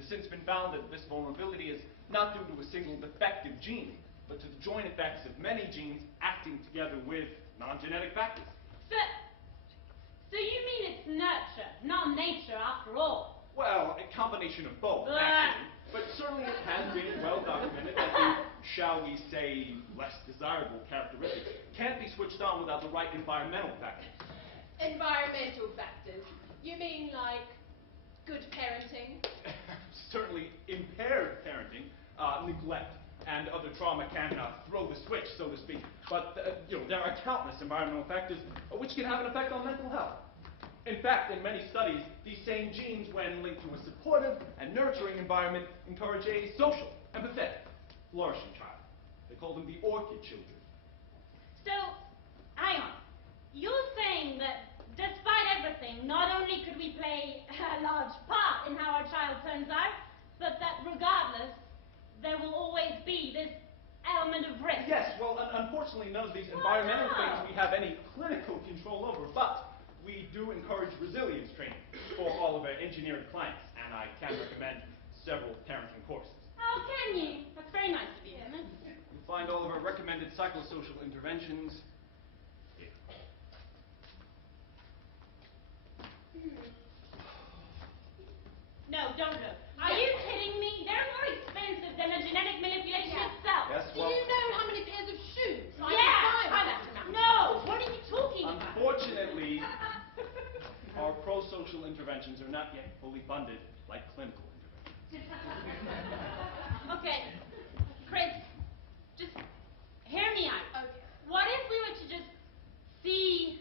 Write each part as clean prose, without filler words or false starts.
It has since been found that this vulnerability is not due to a single defective gene, but to the joint effects of many genes acting together with non-genetic factors. So you mean it's nurture, not nature after all? Well, a combination of both, actually. But certainly it has been well documented that the, shall we say, less desirable characteristics can't be switched on without the right environmental factors. Environmental factors? You mean like good parenting? Certainly impaired parenting, neglect, and other trauma can throw the switch, so to speak. But there are countless environmental factors which can have an effect on mental health. In fact, in many studies, these same genes, when linked to a supportive and nurturing environment, encourage a social, empathetic, flourishing child. They call them the orchid children. So, hang on. You're saying that despite everything, not only could we play a large part in how our child turns out, but that regardless, there will always be this element of risk. Yes, well, unfortunately, none of these environmental things we have any clinical control over, but we do encourage resilience training for all of our engineering clients, and I can recommend several parenting courses. Oh, can you? That's very nice of you, isn't it? You'll find all of our recommended psychosocial interventions here. No, don't look. Are you kidding me? They're more expensive than a genetic manipulation itself. Yes, Do you know how many pairs of shoes I Yeah! buy with that amount? No! What are you talking about? Unfortunately, our pro-social interventions are not yet fully funded like clinical interventions. Okay, Chris, just hear me out. Okay. What if we were to just see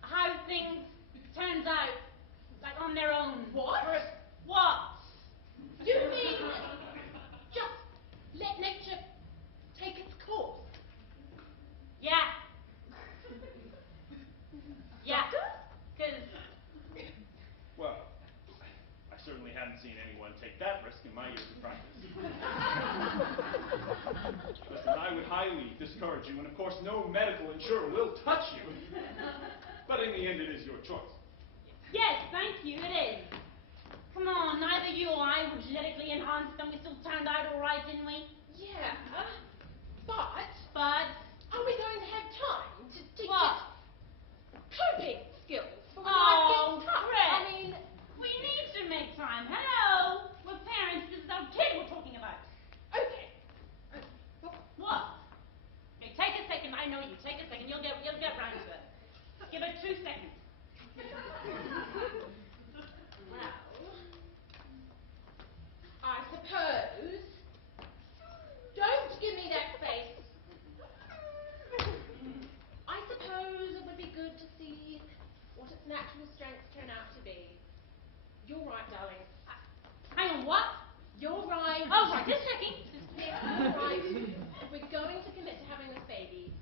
how things turns out, like on their own? What? What? You mean just let nature take its course? Yeah. Yeah. Because Well, I certainly haven't seen anyone take that risk in my years of practice. Listen, I would highly discourage you, and of course no medical insurer will touch you. But in the end, it is your choice. yes, thank you, it is. Come on, neither you or I were genetically enhanced and we still turned out all right, didn't we? Yeah, but But are we going to have time to what? get coping skills for when life gets tough? Chris, I mean, we need to make time. Hello, we're parents. This is our kid we're talking about. okay. What? Okay, take a second. I know you. Take a second. You'll get round to it. Give it 2 seconds. Well, I suppose. Don't give me that face. I suppose it would be good to see what its natural strengths turn out to be. You're right, darling. Hang on, what? You're right. Oh, right, just checking. Yes, you're right. If we're going to commit to having this baby,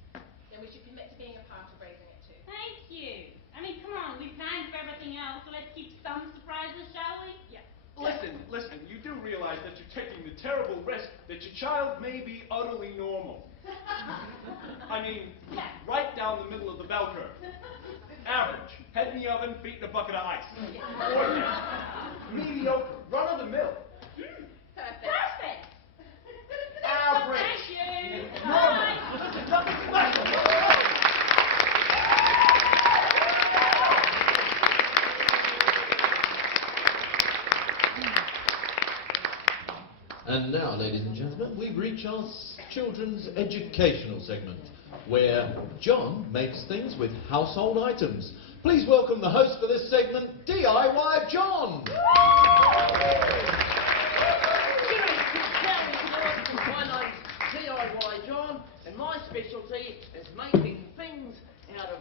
then we should commit to being a part of raising it too. Thank you. I mean, come on. We planned for everything else, so let's keep some surprises, shall we? Yeah. Listen, you do realize that you're taking the terrible risk that your child may be utterly normal. I mean, right down the middle of the bell curve. Average, head in the oven, feet in a bucket of ice. Ordinary, mediocre, run-of-the-mill. Perfect. Average. Thank you. Normal. Bye. Listen, nothing special. And now, ladies and gentlemen, we reach our children's educational segment, where John makes things with household items. Please welcome the host for this segment, DIY John. My name's DIY John, and my specialty is making things out of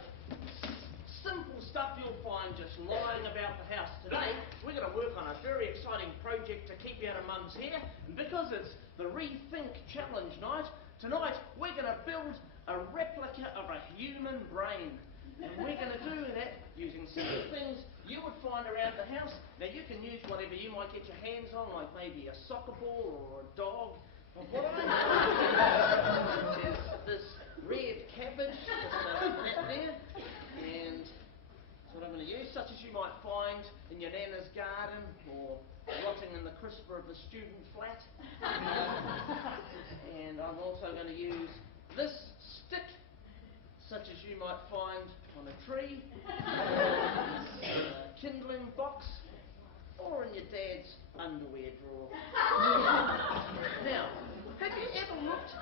simple stuff you'll find just lying about the house. Today, we're going to work on a very exciting project to keep you out of Mum's hair, and because it's the Rethink Challenge night, tonight we're going to build a replica of a human brain. And we're going to do that using simple things you would find around the house. Now, you can use whatever you might get your hands on, like maybe a soccer ball or a dog. But what I know is this red cabbage, that there, and that's what I'm going to use, such as you might find in your nana's garden or crisper of the student flat. And I'm also going to use this stick, such as you might find on a tree, a kindling box, or in your dad's underwear drawer. Now, have you ever looked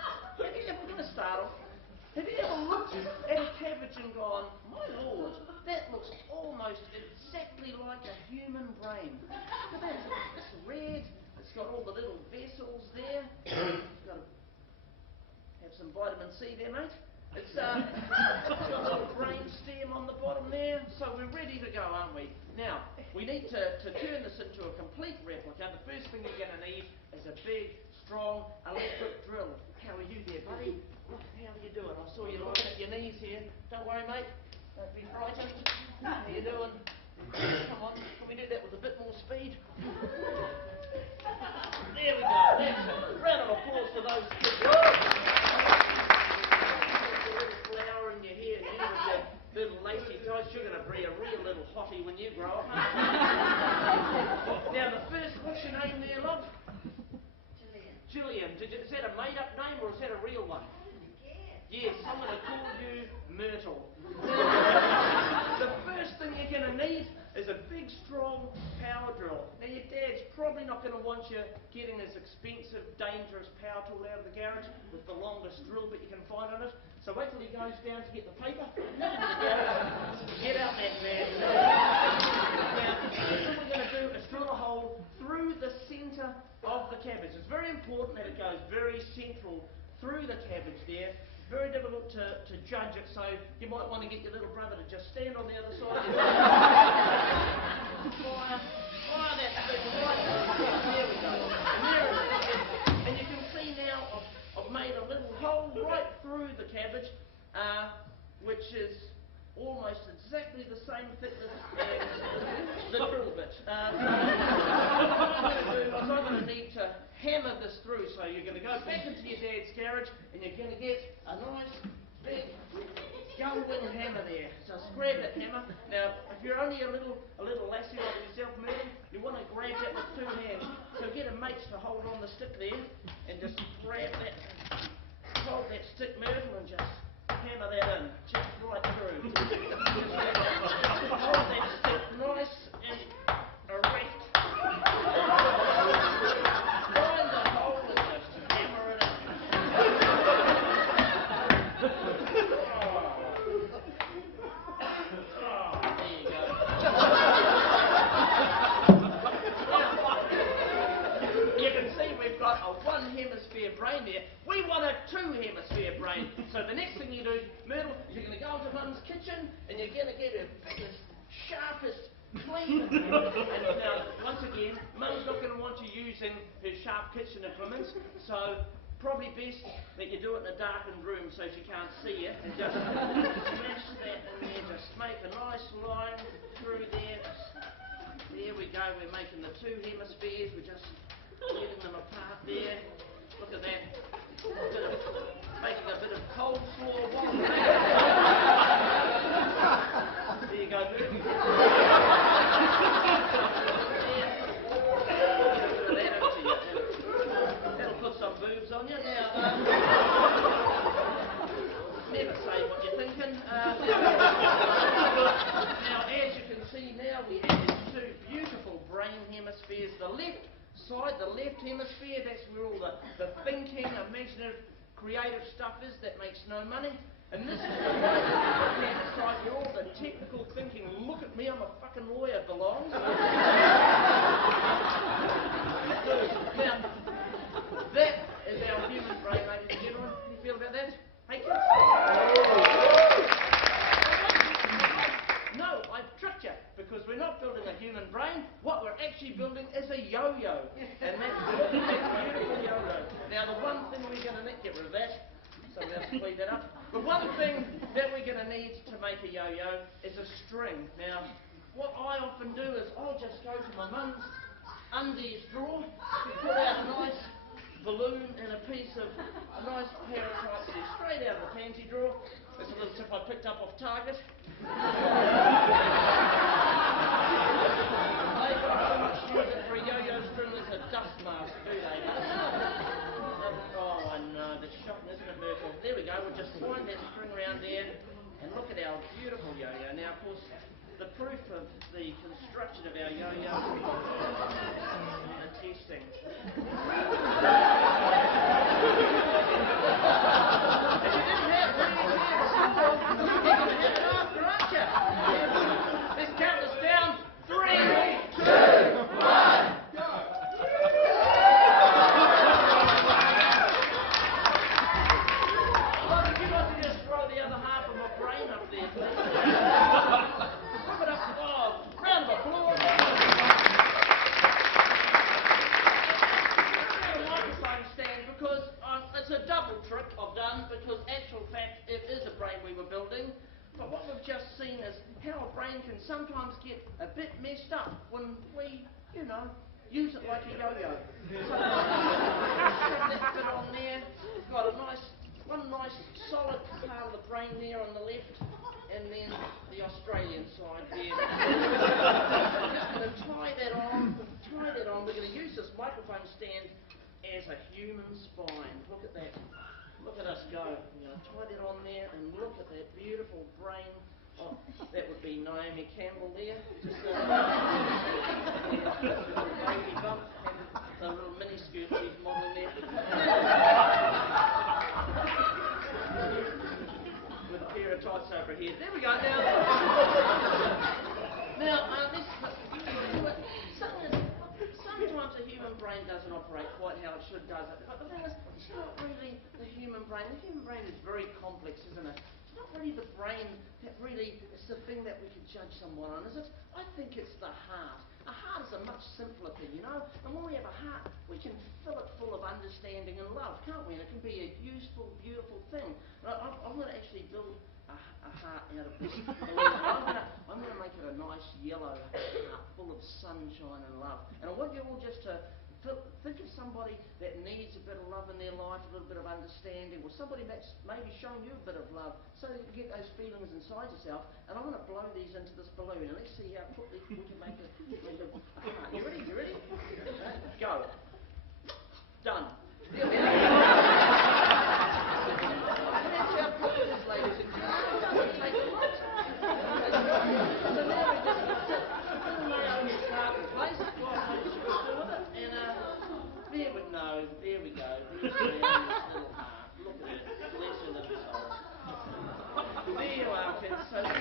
at a cabbage and gone, my lord, that looks almost exactly like a human brain. Look at that, it's red, it's got all the little vessels there. You've got to have some vitamin C there, mate. It's got a little brain stem on the bottom there, so we're ready to go, aren't we? Now, we need to turn this into a complete replica. The first thing you're going to need is a big, strong electric drill. How are you there, buddy? Look, how are you doing? I saw you looking at your knees here. Don't worry, mate. Don't be frightened. How are you doing? Come on, can we do that with a bit more speed? There we go. That's it. Round of applause for those kids. Flower in your hair, you with your little lacy ties. You're going to be a real little hottie when you grow up. Now, the first, what's your name there, love? Gillian. Is that a made-up name or is that a real one? Yes, I'm going to call you Myrtle. The first thing you're going to need is a big, strong power drill. Now, your dad's probably not going to want you getting this expensive, dangerous power tool out of the garage with the longest drill that you can find on it. So wait till he goes down to get the paper. Get out that man. Now, the first thing we're going to do is drill a hole through the centre of the cabbage. It's very important that it goes very central through the cabbage there. Very difficult to judge it, so you might want to get your little brother to just stand on the other side. Fire that thing right through. There we go. And there it is. And you can see now I've made a little hole right through the cabbage, which is almost exactly the same thickness as the drill bit. What I'm going to do is I'm going to need to hammer this through. So you're going to go back into your dad's garage and you're going to get a nice big gun-wing hammer there. So grab that hammer. Now, if you're only a little lassie like yourself, Myrtle, you want to grab that with two hands. So get a mate to hold on the stick there and just grab that, hold that stick, Myrtle, and just hammer that in, just right through. Just hold that stick nice and erect. Find the hole and just hammer it in. There you go. Now, you can see we've got a one hemisphere brain there. We want a two hemisphere brain. So the next thing you do, Myrtle, is you're going to go into Mum's kitchen and you're going to get her biggest, sharpest cleaver. And now, once again, Mum's not going to want you using her sharp kitchen implements, so probably best that you do it in a darkened room so she can't see you. And just smash that in there, just make a nice line through there. There we go, we're making the two hemispheres, we're just getting them apart there. Look at that. Making a bit of coleslaw while we're at it. There you go, Boo. That'll put some boobs on you. Now, never say what you're thinking. Now, as you can see now, we have these two beautiful brain hemispheres. The left side, the left hemisphere, that's where all the thinking, imaginative, creative stuff is that makes no money. And this is the right side where all the technical thinking, look at me, I'm a fucking lawyer, belongs. Now, that is our human brain, ladies and gentlemen. How do you feel about that? Hey, kids? No, I've tricked you, because we're not building a human brain. What we're actually building is a yo-yo. And that's a beautiful yo-yo. Now, the one thing we're going to need, get rid of that, so we'll have to speed that up. The one thing that we're going to need to make a yo-yo is a string. Now, what I often do is I'll just go to my mum's undies drawer, pull out a nice balloon and a piece of a nice pair of tights there, straight out of the pansy drawer. That's a little tip I picked up off Target. They've got so much music for a yo-yo string, there's a artist mask, do they? Oh, I know, that's shocking, isn't it, Myrtle? There we go, we'll just wind that string around there and look at our beautiful yo-yo. Now, of course, the proof of the construction of our yo-yo the testing. Let's count this down. 3, 2, 1, go! Oh, would you like to just throw the other half of my brain up there, please? Look it up. Oh, round of applause. A microphone stand because it's a double trick I've done because actual fact it is a brain we were building. But what we've just seen is how a brain can sometimes get a bit messed up when we, you know, use it like a yo-yo. So, that bit on there, got one nice solid part of the brain there on the left, and then the Australian side there. I'm just going to tie that on. We're going to use this microphone stand as a human spine. Look at that. Look at us go. We're going to tie that on there and look at that beautiful brain. Oh, that would be Naomi Campbell there. Just a little baby bump and the little mini skirt she's modelling there. With a pair of tights over her head. There we go. Now, sometimes a human brain doesn't operate quite how it should, does it? But the thing is, it's not really the human brain. The human brain is very complex, isn't it? It's not really the brain that really is the thing that we can judge someone on, is it? I think it's the heart. A heart is a much simpler thing, you know? And when we have a heart, we can fill it full of understanding and love, can't we? And it can be a useful, beautiful thing. And I'm going to actually build a heart out of this balloon. I'm going to make it a nice yellow heart full of sunshine and love. And I want you all just to think of somebody that needs a bit of love in their life, a little bit of understanding, or somebody that's maybe shown you a bit of love, so that you can get those feelings inside yourself. And I'm going to blow these into this balloon, and let's see how quickly we can make it a heart. You ready? You ready? Go. Done. There we go. That's how quick it is, ladies and gentlemen. It doesn't take a lot. So now we just put the nail in the heart and place it while I'm making sure it's doing it. And there we go. There's this little heart. Look at it. Bless your little soul. There you are, kids. So there's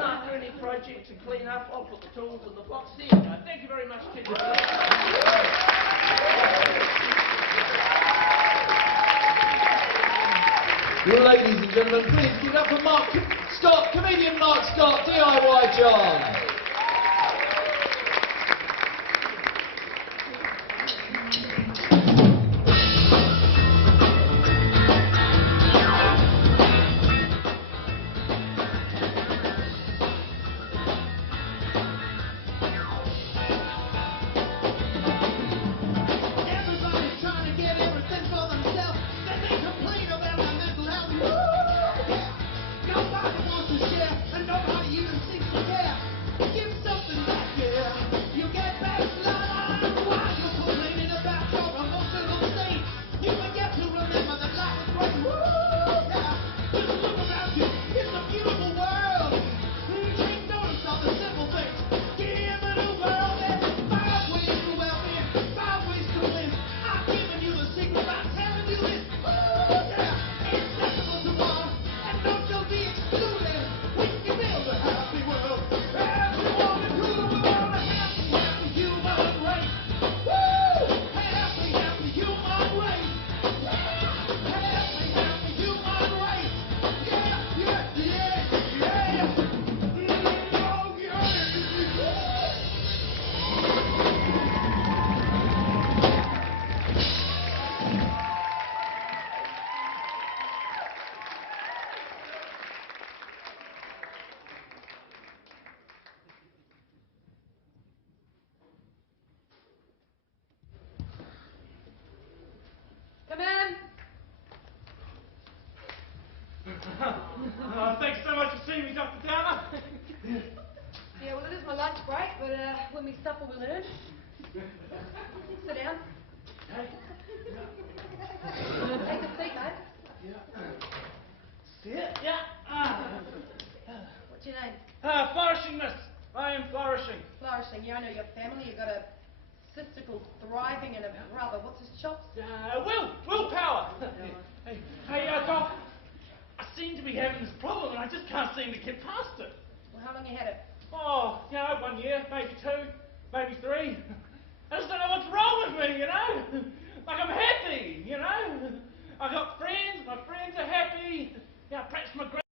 after any project to clean up, I'll put the tools in the box. There you go. Thank you very much, kids. Ladies and gentlemen, please give it up for Mark Scott, comedian Mark Scott, DIY John. Thanks so much for seeing me, Dr. Downer. Life's great, but when we suffer, we learn. Sit down. Hey. Take a seat, mate. Sit? Yeah. What's your name? Flourishing, miss. I am flourishing. Flourishing. You, I know your family. You've got a sister called Thriving and a brother. What's his chops? Willpower. Hey, Doc. I seem to be having this problem and I just can't seem to get past it. Well, how long you had it? Oh, 1 year, maybe 2, maybe 3. I just don't know what's wrong with me, Like I'm happy, I got